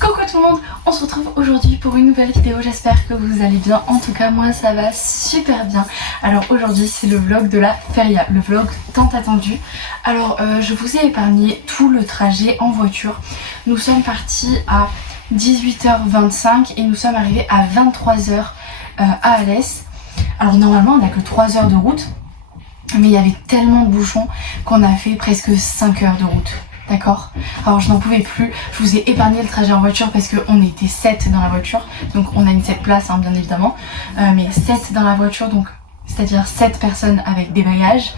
Coucou tout le monde, on se retrouve aujourd'hui pour une nouvelle vidéo, j'espère que vous allez bien, en tout cas moi ça va super bien. Alors aujourd'hui c'est le vlog de la feria, le vlog tant attendu. Alors je vous ai épargné tout le trajet en voiture, nous sommes partis à 18h25 et nous sommes arrivés à 23h à Alès. Alors normalement on n'a que 3 heures de route, mais il y avait tellement de bouchons qu'on a fait presque 5 heures de route. D'accord. Alors je n'en pouvais plus, je vous ai épargné le trajet en voiture parce qu'on était 7 dans la voiture. Donc on a une 7 places hein, bien évidemment, mais 7 dans la voiture, donc c'est-à-dire 7 personnes avec des bagages,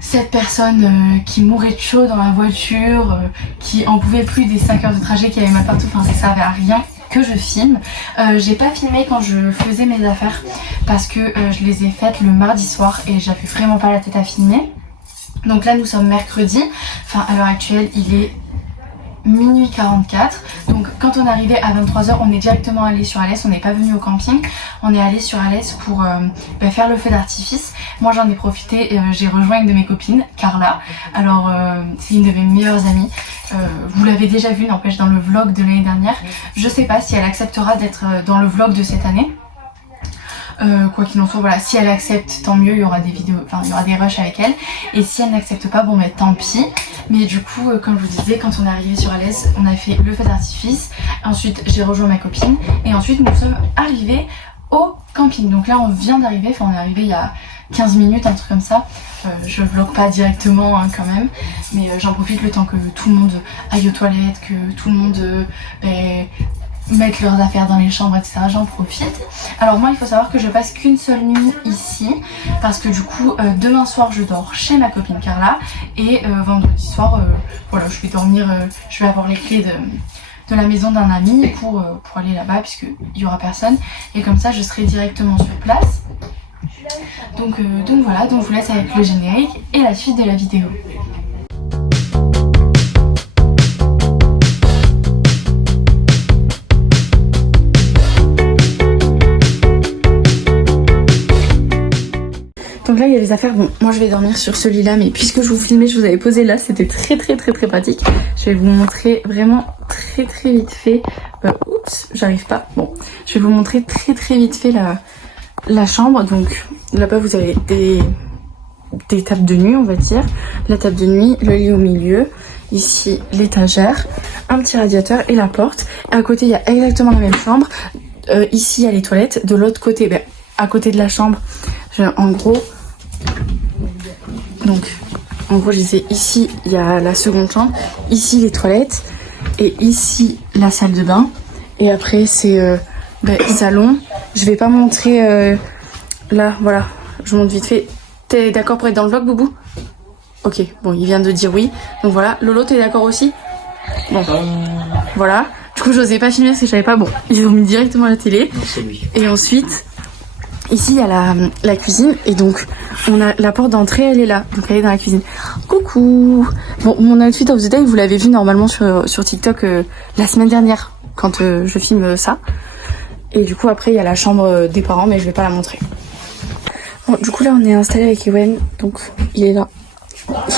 7 personnes qui mouraient de chaud dans la voiture, qui en pouvaient plus des 5 heures de trajet qu'il y avait mal partout, enfin ça servait à rien que je filme. J'ai pas filmé quand je faisais mes affaires parce que je les ai faites le mardi soir et j'avais vraiment pas la tête à filmer. Donc là nous sommes mercredi, enfin à l'heure actuelle il est minuit 44. Donc quand on est arrivé à 23h on est directement allé sur Alès, on n'est pas venu au camping. On est allé sur Alès pour faire le feu d'artifice. Moi j'en ai profité, j'ai rejoint une de mes copines, Carla. Alors c'est une de mes meilleures amies. Vous l'avez déjà vu, n'empêche, dans le vlog de l'année dernière. Je sais pas si elle acceptera d'être dans le vlog de cette année. Quoi qu'il en soit, voilà, si elle accepte tant mieux, il y aura des vidéos, enfin il y aura des rushs avec elle, et si elle n'accepte pas, bon mais tant pis. Mais du coup comme je vous disais, quand on est arrivé sur Alès, on a fait le feu d'artifice, ensuite j'ai rejoint ma copine et ensuite nous sommes arrivés au camping. Donc là on vient d'arriver, enfin on est arrivé il y a 15 minutes, un truc comme ça. Je vlog pas directement hein, quand même, mais j'en profite le temps que tout le monde aille aux toilettes, que tout le monde mettre leurs affaires dans les chambres, etc. J'en profite. Alors moi il faut savoir que je passe qu'une seule nuit ici parce que du coup demain soir je dors chez ma copine Carla et vendredi soir voilà, je vais dormir, je vais avoir les clés de la maison d'un ami pour aller là-bas puisqu'il y aura personne et comme ça je serai directement sur place. Donc voilà, donc je vous laisse avec le générique et la suite de la vidéo. Donc là il y a les affaires, bon moi je vais dormir sur ce lit là, mais puisque je vous filmais, je vous avais posé là, c'était très pratique. Je vais vous montrer vraiment très vite fait, oups j'arrive pas, bon je vais vous montrer très vite fait la chambre. Donc là-bas vous avez des tables de nuit on va dire, la table de nuit, le lit au milieu, ici l'étagère, un petit radiateur et la porte. À côté il y a exactement la même chambre, ici il y a les toilettes, de l'autre côté, à côté de la chambre, en gros je disais ici il y a la seconde chambre, ici les toilettes et ici la salle de bain et après c'est salon. Je vais pas montrer là, voilà, je vous montre vite fait. T'es d'accord pour être dans le vlog Boubou? Ok, bon il vient de dire oui, donc voilà. Lolo t'es d'accord aussi? Bon voilà, du coup j'osais pas filmer parce que je savais pas, bon ils ont mis directement à la télé. Non, c'est lui. Et ensuite ici il y a la cuisine et donc on a la porte d'entrée, elle est là, donc elle est dans la cuisine. Coucou. Bon mon outfit of the day vous l'avez vu normalement sur TikTok la semaine dernière quand je filme ça. Et du coup après il y a la chambre des parents mais je vais pas la montrer. Bon du coup là on est installé avec Ewen, donc il est là.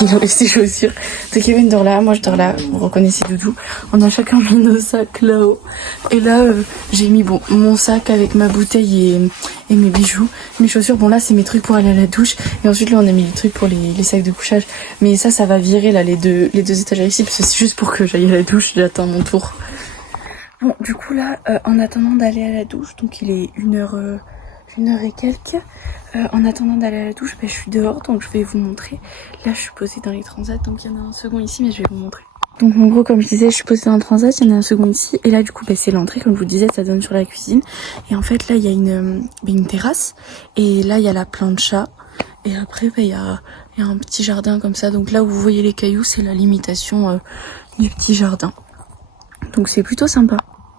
Il enlève ses chaussures. Donc Ewen dort là, moi je dors là, vous reconnaissez Doudou. On a chacun mis nos sacs là-haut. Et là j'ai mis mon sac avec ma bouteille et mes bijoux. Mes chaussures, bon là c'est mes trucs pour aller à la douche. Et ensuite là on a mis les trucs pour les sacs de couchage. Mais ça va virer là les deux étagères ici parce que c'est juste pour que j'aille à la douche, j'attends mon tour. Bon du coup là en attendant d'aller à la douche, donc il est 1h et quelques. En attendant d'aller à la douche, je suis dehors donc je vais vous montrer. Là je suis posée dans les transats, donc il y en a un second ici mais je vais vous montrer. Donc en gros comme je disais je suis posée dans le transat, il y en a un second ici et là du coup c'est l'entrée comme je vous disais, ça donne sur la cuisine. Et en fait là il y a une terrasse et là il y a la plancha et après il y a un petit jardin comme ça. Donc là où vous voyez les cailloux c'est la limitation du petit jardin. Donc c'est plutôt sympa.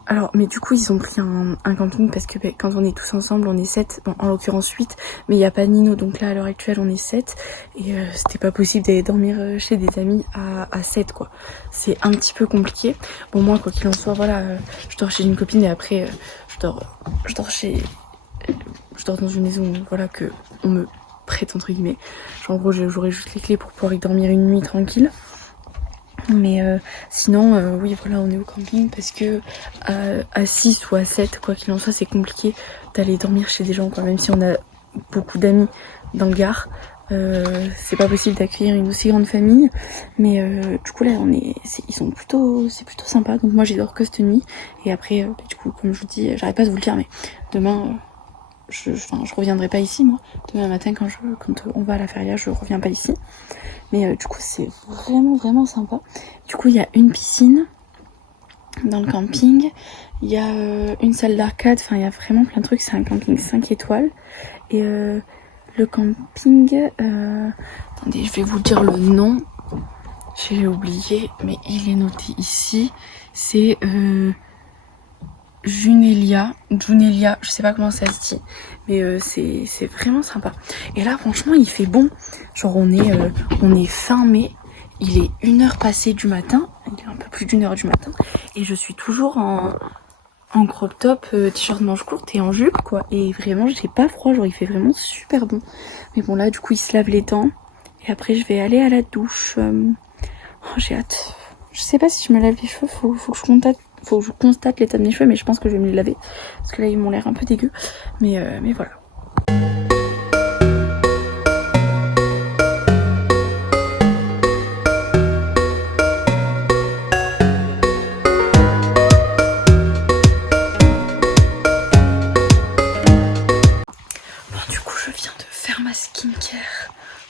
Alors, mais du coup, ils ont pris un camping parce que quand on est tous ensemble, on est 7, bon, en l'occurrence 8, mais il n'y a pas Nino, donc là, à l'heure actuelle, on est 7, et c'était pas possible d'aller dormir chez des amis à 7, quoi. C'est un petit peu compliqué. Bon, moi, quoi qu'il en soit, voilà, je dors chez une copine, et après, je dors dans une maison, voilà, que on me prête, entre guillemets. Genre, en gros, j'aurai juste les clés pour pouvoir y dormir une nuit tranquille. Mais sinon, oui, voilà, on est au camping parce que à 6 ou à 7, quoi qu'il en soit, c'est compliqué d'aller dormir chez des gens, quoi. Même si on a beaucoup d'amis dans le Gard, c'est pas possible d'accueillir une aussi grande famille. Mais du coup, là, c'est plutôt sympa. Donc moi, j'ai dors que cette nuit. Et après, du coup, comme je vous dis, j'arrête pas de vous le dire, mais demain, je reviendrai pas ici, moi. Demain matin, quand on va à la feria, je reviens pas ici. Mais du coup, c'est vraiment sympa. Du coup, il y a une piscine dans le camping. Il y a une salle d'arcade. Enfin, il y a vraiment plein de trucs. C'est un camping 5 étoiles. Et le camping... attendez, je vais vous dire le nom. J'ai oublié, mais il est noté ici. C'est... Junelia, je sais pas comment ça se dit, mais c'est vraiment sympa. Et là franchement il fait bon, genre on est fin mai, il est 1h passée du matin, il est un peu plus d'1h du matin, et je suis toujours en crop top, t-shirt manche courte et en jupe quoi, et vraiment j'ai pas froid, genre il fait vraiment super bon. Mais bon là du coup il se lave les dents, et après je vais aller à la douche, oh, j'ai hâte. Je sais pas si je me lave les cheveux, faut que je constate l'état de mes cheveux, mais je pense que je vais me les laver. Parce que là, ils m'ont l'air un peu dégueux. Mais voilà. Bon, du coup, je viens de faire ma skincare.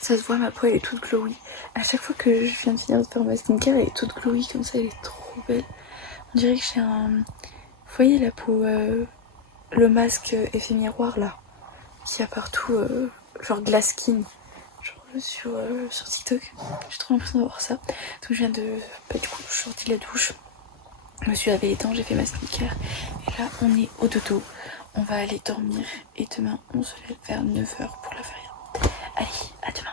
Ça se voit, ma peau, elle est toute glowy. À chaque fois que je viens de finir de faire ma skincare, elle est toute glowy, comme ça, elle est trop belle. On dirait que j'ai un... Vous voyez la peau... le masque effet miroir là, qu'il y a partout, genre glass skin, genre sur TikTok. J'ai trop l'impression d'avoir ça. Donc je viens de, du coup, je suis sortie de la douche, je me suis lavé les dents, j'ai fait ma skincare. Et là, on est au dodo. On va aller dormir et demain, on se lève vers 9h pour la feria. Allez, à demain.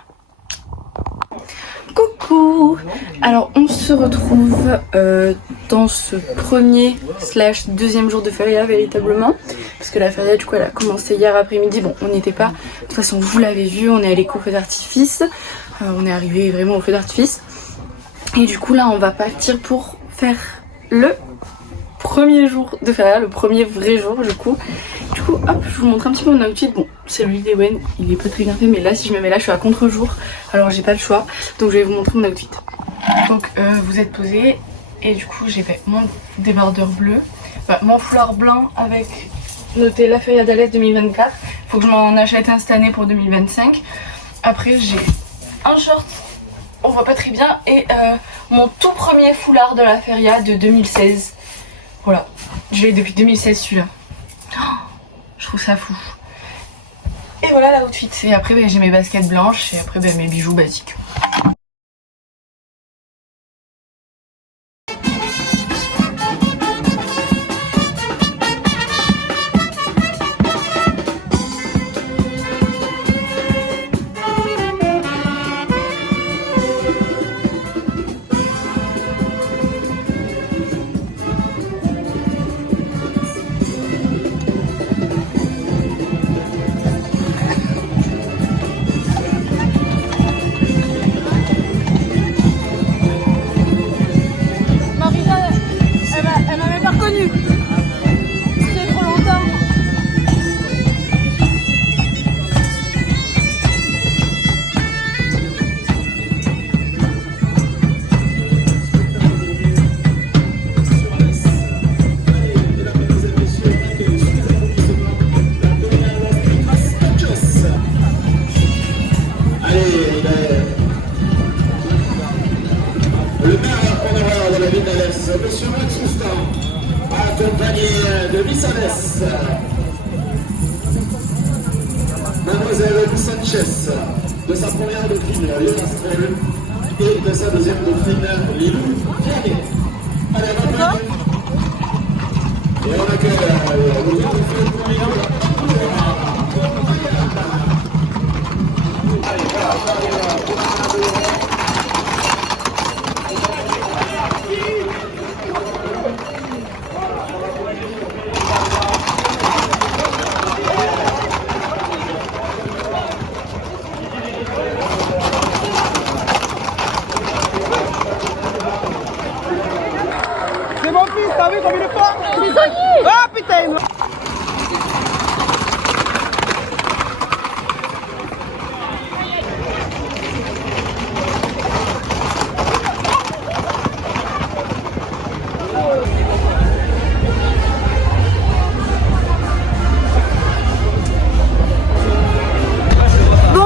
Coucou. Alors on se retrouve dans ce premier / deuxième jour de feria véritablement, parce que la feria du coup elle a commencé hier après-midi. Bon, on n'y était pas, de toute façon vous l'avez vu, on est allé qu'au feu d'artifice, on est arrivé vraiment au feu d'artifice, et du coup là on va partir pour faire le premier jour de feria, le premier vrai jour du coup. Du coup, hop, je vous montre un petit peu mon outfit. Bon, celui d'Ewen, il est pas très bien fait, mais là, si je me mets là, je suis à contre-jour. Alors, j'ai pas le choix. Donc, je vais vous montrer mon outfit. Donc, vous êtes posés. Et du coup, j'ai fait mon débardeur bleu. Enfin, mon foulard blanc avec noté la Feria d'Alès 2024. Faut que je m'en achète un cette année pour 2025. Après, j'ai un short. On voit pas très bien. Et mon tout premier foulard de la Feria de 2016. Voilà. Je l'ai depuis 2016, celui-là. Je trouve ça fou. Et voilà l'outfit. Et après j'ai mes baskets blanches et après mes bijoux basiques. Monsieur Max Roustan, accompagné de Miss Alès, Mademoiselle Miss Sanchez, de sa première dauphine, Léona Strel, et de sa deuxième dauphine, Lilou Vianney. Allez, on va et on accueille nos autres filles pour Lilou. Allez, voilà, fils, t'as vu comme il est fort? C'est Sony! Ah putain!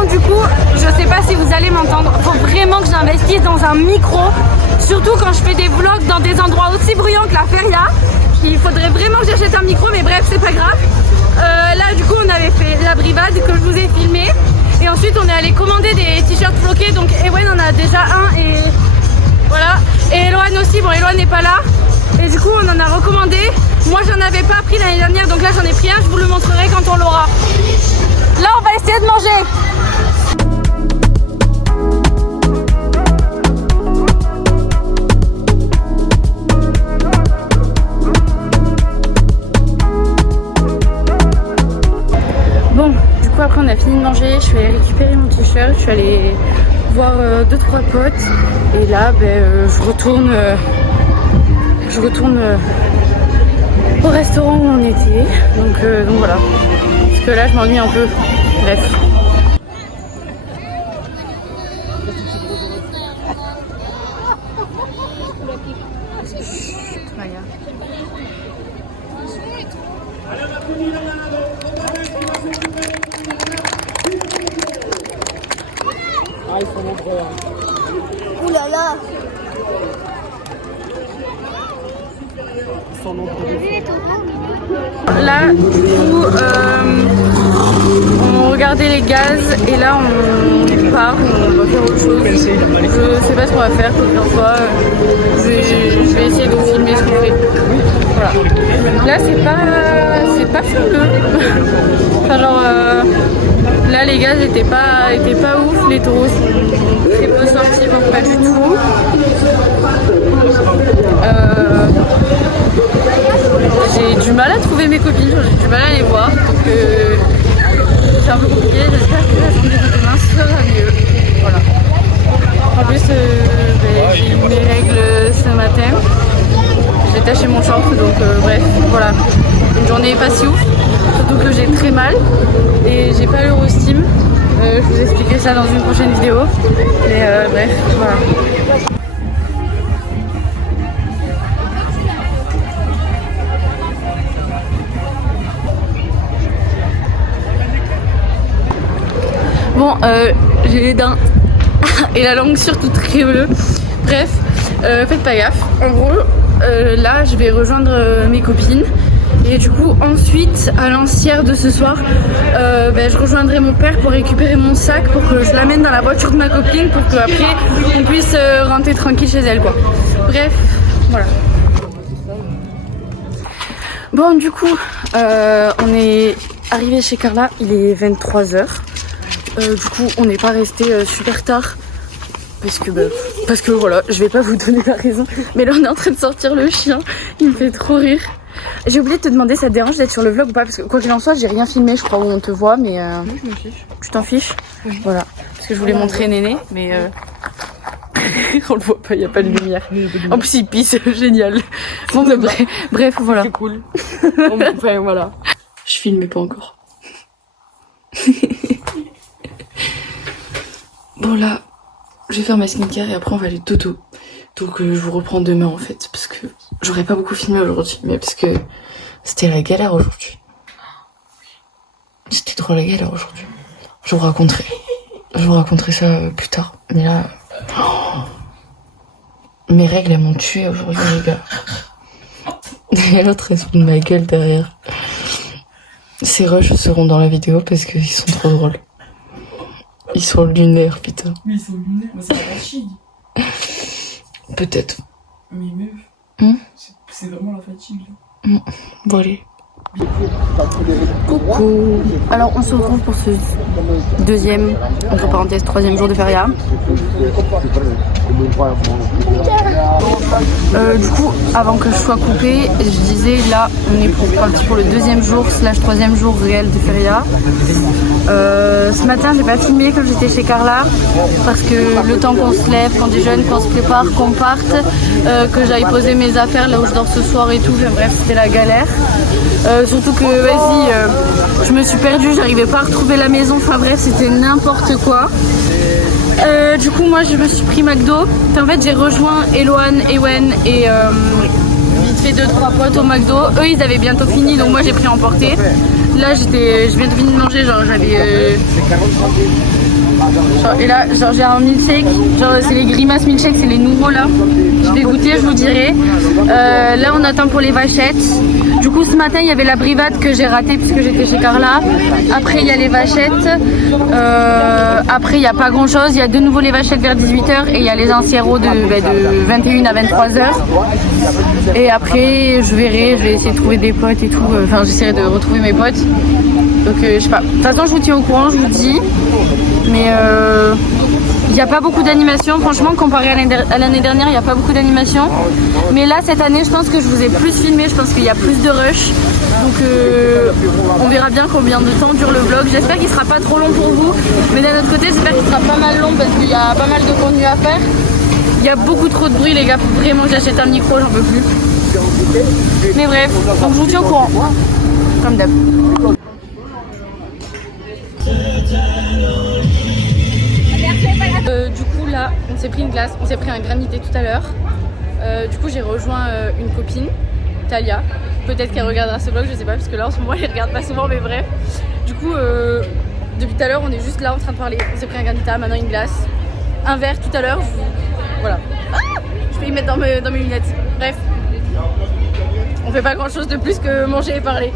Du coup, je sais pas si vous allez m'entendre, faut vraiment que j'investisse dans un micro, surtout quand je fais des vlogs dans des endroits aussi bruyants que la feria. Il faudrait vraiment que j'achète un micro, mais bref, c'est pas grave. Là, du coup, on avait fait la brivade que je vous ai filmé, et ensuite on est allé commander des t-shirts floqués. Donc Ewen en a déjà un, et voilà. Et Eloane aussi. Bon, Eloane n'est pas là, et du coup, on en a recommandé. Moi, j'en avais pas pris l'année dernière, donc là, j'en ai pris un. Je vous le montrerai quand on l'aura. Là, on va essayer de manger. Bon, du coup après on a fini de manger, je suis allée récupérer mon t-shirt, je suis allée voir 2-3 potes, et là je retourne au restaurant où on était, donc voilà, parce que là je m'ennuie un peu, bref. Ouh là là. Là, du coup, on regardait les gaz et là on part, on va faire autre chose. Je sais pas ce qu'on va faire, combien de fois. Je vais essayer de filmer ce qu'on fait. Voilà. Là, c'est pas fabuleux. Enfin, genre, là, les gaz étaient pas ouf. Les taureaux sont très peu sortis, donc pas du tout. J'ai du mal à trouver mes copines, j'ai du mal à les voir, donc c'est un peu compliqué. J'espère que la journée de demain sera mieux. Voilà. En plus, j'ai eu mes règles ce matin. J'ai taché mon short, donc bref, voilà. Une journée pas si ouf, surtout que j'ai très mal et j'ai pas l'Eurostime. Je vous expliquerai ça dans une prochaine vidéo. Mais bref, voilà. Bon, j'ai les dents et la langue surtout très bleue. Bref, faites pas gaffe. En gros, là, je vais rejoindre mes copines. Et du coup, ensuite, à l'ancière de ce soir, je rejoindrai mon père pour récupérer mon sac, pour que je l'amène dans la voiture de ma copine, pour qu'après, on puisse rentrer tranquille chez elle, quoi. Bref, voilà. Bon, du coup, on est arrivé chez Carla, il est 23h. Du coup, on n'est pas resté super tard. Parce que voilà, je vais pas vous donner la raison. Mais là, on est en train de sortir le chien. Il me fait trop rire. J'ai oublié de te demander, ça te dérange d'être sur le vlog ou pas? Parce que quoi qu'il en soit, j'ai rien filmé, je crois, où on te voit, mais... Oui, je m'en fiche. Tu t'en fiches? Oui. Voilà. Parce que je voulais montrer Néné, mais... on le voit pas, il n'y a pas de lumière. En plus, il pisse, génial. Bon, bref, voilà. C'est cool. Enfin, voilà. Je filme, mais pas encore. Bon, là, je vais faire ma skincare et après, on va aller dodo. Donc, je vous reprends demain, en fait, parce que j'aurais pas beaucoup filmé aujourd'hui, mais parce que c'était la galère aujourd'hui. C'était trop la galère aujourd'hui. Je vous raconterai ça plus tard. Mais là... mes règles, elles m'ont tué aujourd'hui, les gars. Et l'autre, elle se fout de ma gueule derrière. Ces rushs seront dans la vidéo parce qu'ils sont trop drôles. Ils sont lunaires, putain. Mais ils sont lunaires, mais c'est la fatigue. Peut-être. Mais meuf, c'est vraiment la fatigue. Bon, allez. Coucou. Alors on se retrouve pour ce deuxième, entre parenthèses, troisième jour de feria. Du coup, avant que je sois coupée, je disais là, on est parti pour le deuxième jour / troisième jour réel de feria. Ce matin, j'ai pas filmé quand j'étais chez Carla parce que le temps qu'on se lève, qu'on déjeune, qu'on se prépare, qu'on parte, que j'aille poser mes affaires là où je dors ce soir et tout. Enfin, bref, c'était la galère. Surtout que vas-y, je me suis perdue, j'arrivais pas à retrouver la maison. Enfin bref, c'était n'importe quoi. Du coup, moi je me suis pris McDo. En fait, j'ai rejoint Eloane, Ewen et vite fait 2-3 potes au McDo. Eux, ils avaient bientôt fini, donc moi j'ai pris à emporter. Là, j'ai bientôt fini de manger, genre j'avais. Et là, genre j'ai un milkshake, genre c'est les grimaces milkshake, c'est les nouveaux là. Je vais goûter, je vous dirai. Là, on attend pour les vachettes. Du coup, ce matin, il y avait la brivade que j'ai ratée puisque j'étais chez Carla. Après, il y a les vachettes. Après, il n'y a pas grand chose. Il y a de nouveau les vachettes vers 18h et il y a les anciennes de 21 à 23h. Et après, je verrai, je vais essayer de trouver des potes et tout. Enfin, j'essaierai de retrouver mes potes. Donc, je sais pas. De toute façon, je vous tiens au courant, je vous dis. Mais il n'y a pas beaucoup d'animation. Franchement, comparé à l'année dernière, il n'y a pas beaucoup d'animation. Mais là, cette année, je pense que je vous ai plus filmé. Je pense qu'il y a plus de rush. Donc, on verra bien combien de temps dure le vlog. J'espère qu'il sera pas trop long pour vous. Mais d'un autre côté, j'espère qu'il sera pas mal long parce qu'il y a pas mal de contenu à faire. Il y a beaucoup trop de bruit, les gars. Faut vraiment que j'achète un micro, j'en peux plus. Mais bref, donc je vous tiens au courant. Comme d'hab. Du coup là on s'est pris une glace, on s'est pris un granité tout à l'heure. Du coup j'ai rejoint une copine, Talia. Peut-être qu'elle regardera ce vlog, je sais pas, parce que là en ce moment elle regarde pas souvent, mais bref. Du coup depuis tout à l'heure on est juste là en train de parler. On s'est pris un granita, maintenant une glace, un verre tout à l'heure. Voilà. Ah, je vais y mettre dans mes lunettes. Bref, on fait pas grand chose de plus que manger et parler.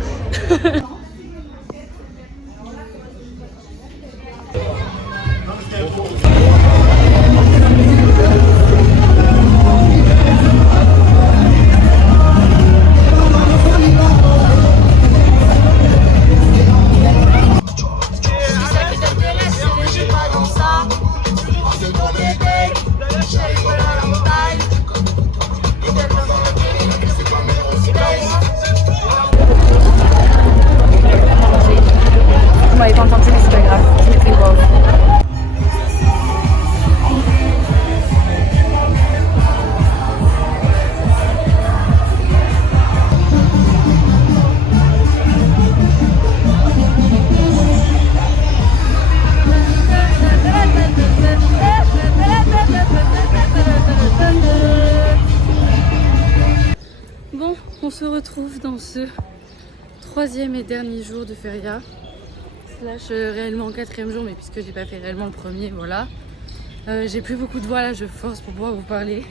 Vous m'avez pas entendu, mais c'est pas grave, je mettrai une voix off. Bon, on se retrouve dans ce 3e et dernier jour de feria. Slash réellement 4e jour, mais puisque j'ai pas fait réellement le premier, voilà. J'ai plus beaucoup de voix là, je force pour pouvoir vous parler.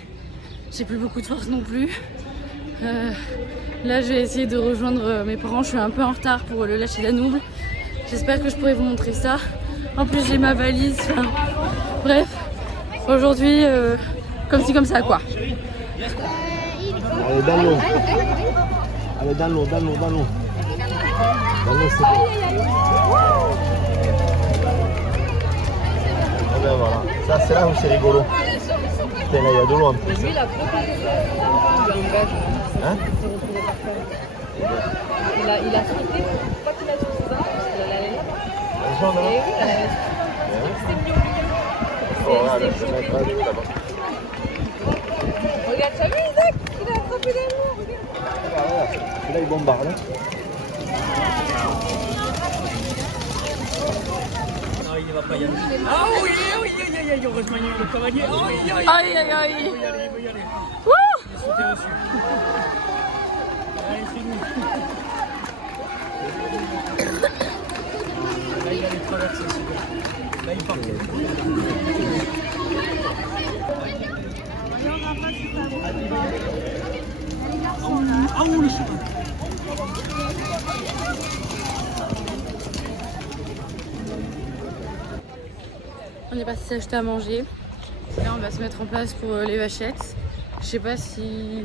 J'ai plus beaucoup de force non plus. Là je vais essayer de rejoindre mes parents, je suis un peu en retard pour le lâcher d'Anoul. J'espère que je pourrai vous montrer ça. En plus j'ai ma valise, enfin, bref. Aujourd'hui, comme ci comme ça quoi. Allez dans l'eau. Allez dans l'eau, dans l'eau, dans l'eau. Dans l'eau c'est bon. Et ben voilà, ça c'est là où c'est rigolo. Putain là il y a de l'eau en plus. Lui il a hein? Il a sauté, pourquoi il a sauté ça? Parce qu'il allait là. La jaune là? Et oui, c'est mieux. Oh regarde, je vais mettre là-bas. Regarde, t'as vu Isaac? Il a attrapé les loups, regarde. Et là il bombarde. Il va pas y aller. Ah oui, oui, oui, heureusement il y a eu le cavalier. Aïe aïe aïe. Il va y aller, il va y aller. Wouh! Il a sauté dessus. Allez, c'est nous. Là il allait traverser celui-là. Là il partait. Ah où le cheval? On est parti s'acheter à manger. Là on va se mettre en place pour les vachettes. Je sais pas si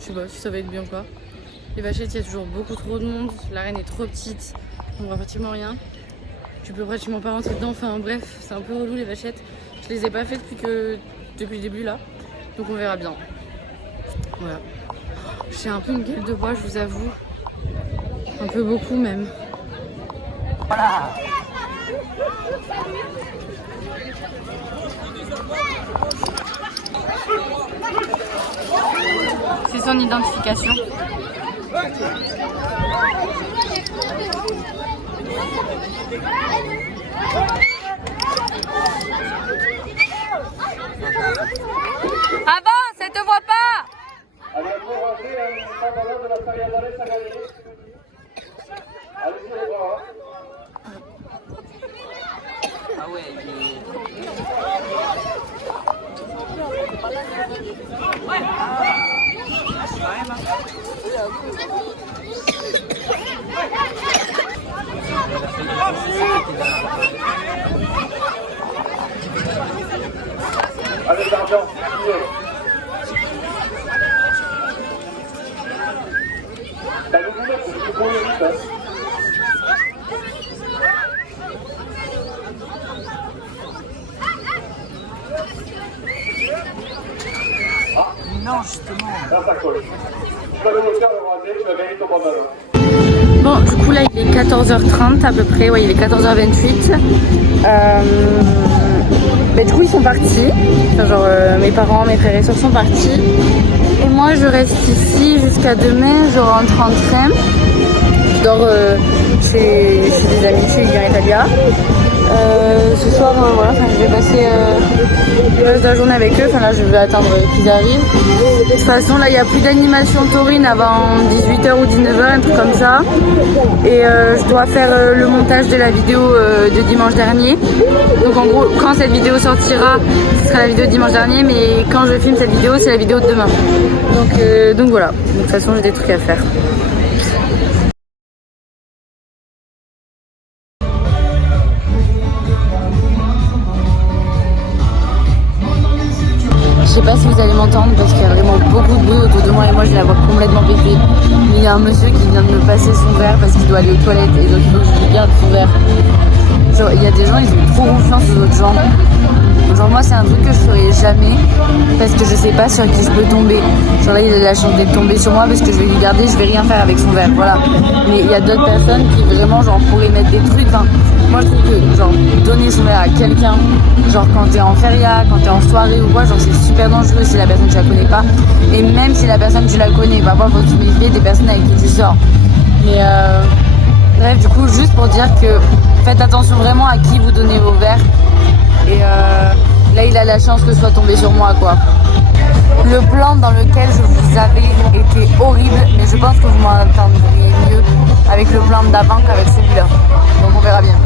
ça va être bien ou pas. Les vachettes, il y a toujours beaucoup trop de monde. L'arène est trop petite, on voit pratiquement rien. Tu peux pratiquement pas rentrer dedans. Enfin bref, c'est un peu relou les vachettes. Je les ai pas faites depuis le début là. Donc on verra bien. Voilà. J'ai un peu une gueule de bois, je vous avoue. Un peu beaucoup même. Voilà. C'est son identification. Avance, elle te voit pas. Ah ouais, Allez, l'argent, t'as le boulot, c'est pour le vite, hein. non, justement. Là, ça colle. Tu vas le faire le raser, tu vas gagner ton pantalon. Bon, du coup là il est 14h30 à peu près, ouais il est 14h28. Mais du coup ils sont partis, enfin, genre mes parents, mes frères et soeurs sont partis. Et moi je reste ici jusqu'à demain, je rentre en train. Je dors chez des amis, chez Lilian et Talia. Ce soir, voilà, je vais passer le reste de la journée avec eux. Enfin là, je vais attendre qu'ils arrivent. De toute façon, là, il n'y a plus d'animation taurine avant 18h ou 19h, un truc comme ça. Et je dois faire le montage de la vidéo de dimanche dernier. Donc en gros, quand cette vidéo sortira, ce sera la vidéo de dimanche dernier. Mais quand je filme cette vidéo, c'est la vidéo de demain. Donc voilà. Donc, de toute façon, j'ai des trucs à faire. Je sais pas si vous allez m'entendre parce qu'il y a vraiment beaucoup de bruit autour de moi et moi j'ai la voix complètement pétée. Il y a un monsieur qui vient de me passer son verre parce qu'il doit aller aux toilettes et donc il faut que je lui garde son verre. Genre il y a des gens, ils ont trop confiance aux autres gens. Genre moi c'est un truc que je ferais jamais parce que je sais pas sur qui je peux tomber. Genre là il a la chance d'être tombé sur moi parce que je vais lui garder, je vais rien faire avec son verre, voilà. Mais il y a d'autres personnes qui vraiment genre pourraient mettre des trucs, enfin, moi je trouve que genre donner son verre à quelqu'un, genre quand t'es en feria, quand t'es en soirée ou quoi, genre c'est super dangereux si la personne tu la connais pas. Et même si la personne tu la connais, parfois faut se méfier des personnes avec qui tu sors. Mais bref, du coup juste pour dire que faites attention vraiment à qui vous donnez vos verres. Et là il a la chance que ce soit tombé sur moi quoi. Le plan dans lequel je vous avais était horrible, mais je pense que vous m'entendriez mieux avec le plan d'avant qu'avec celui-là. Donc on verra bien.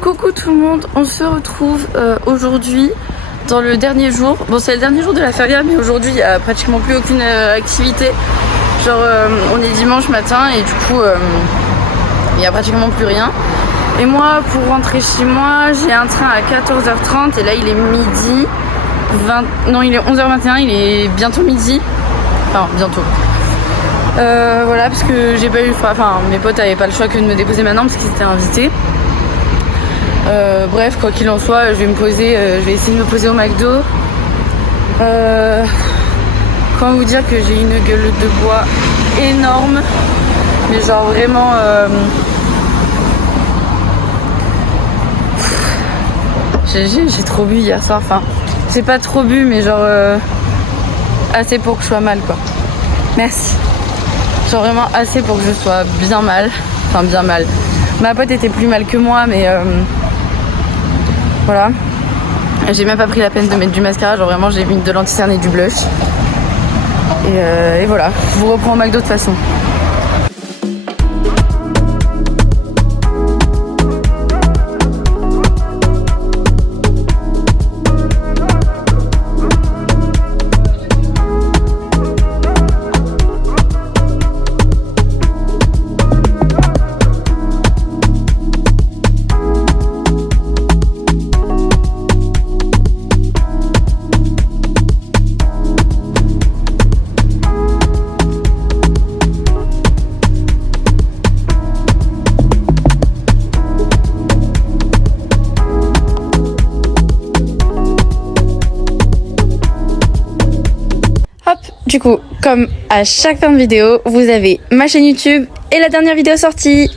Coucou tout le monde, on se retrouve aujourd'hui dans le dernier jour. Bon c'est le dernier jour de la feria mais aujourd'hui il n'y a pratiquement plus aucune activité. Genre on est dimanche matin et du coup il n'y a pratiquement plus rien. Et moi pour rentrer chez moi j'ai un train à 14h30 et là il est midi 20... Non il est 11h21, il est bientôt midi. Enfin bientôt. Voilà parce que j'ai pas eu... Enfin mes potes avaient pas le choix que de me déposer maintenant parce qu'ils étaient invités. Bref, quoi qu'il en soit, je vais me poser, je vais essayer de me poser au McDo. Comment vous dire que j'ai une gueule de bois énorme, mais genre vraiment. J'ai trop bu hier soir. Enfin, j'ai pas trop bu, mais genre assez pour que je sois mal, quoi. Merci. Genre vraiment assez pour que je sois bien mal. Enfin, bien mal. Ma pote était plus mal que moi, mais voilà. J'ai même pas pris la peine de mettre du mascara, genre vraiment j'ai mis de l'anti-cerne et du blush. Et voilà, je vous reprends au McDo de toute façon. Du coup, comme à chaque fin de vidéo, vous avez ma chaîne YouTube et la dernière vidéo sortie.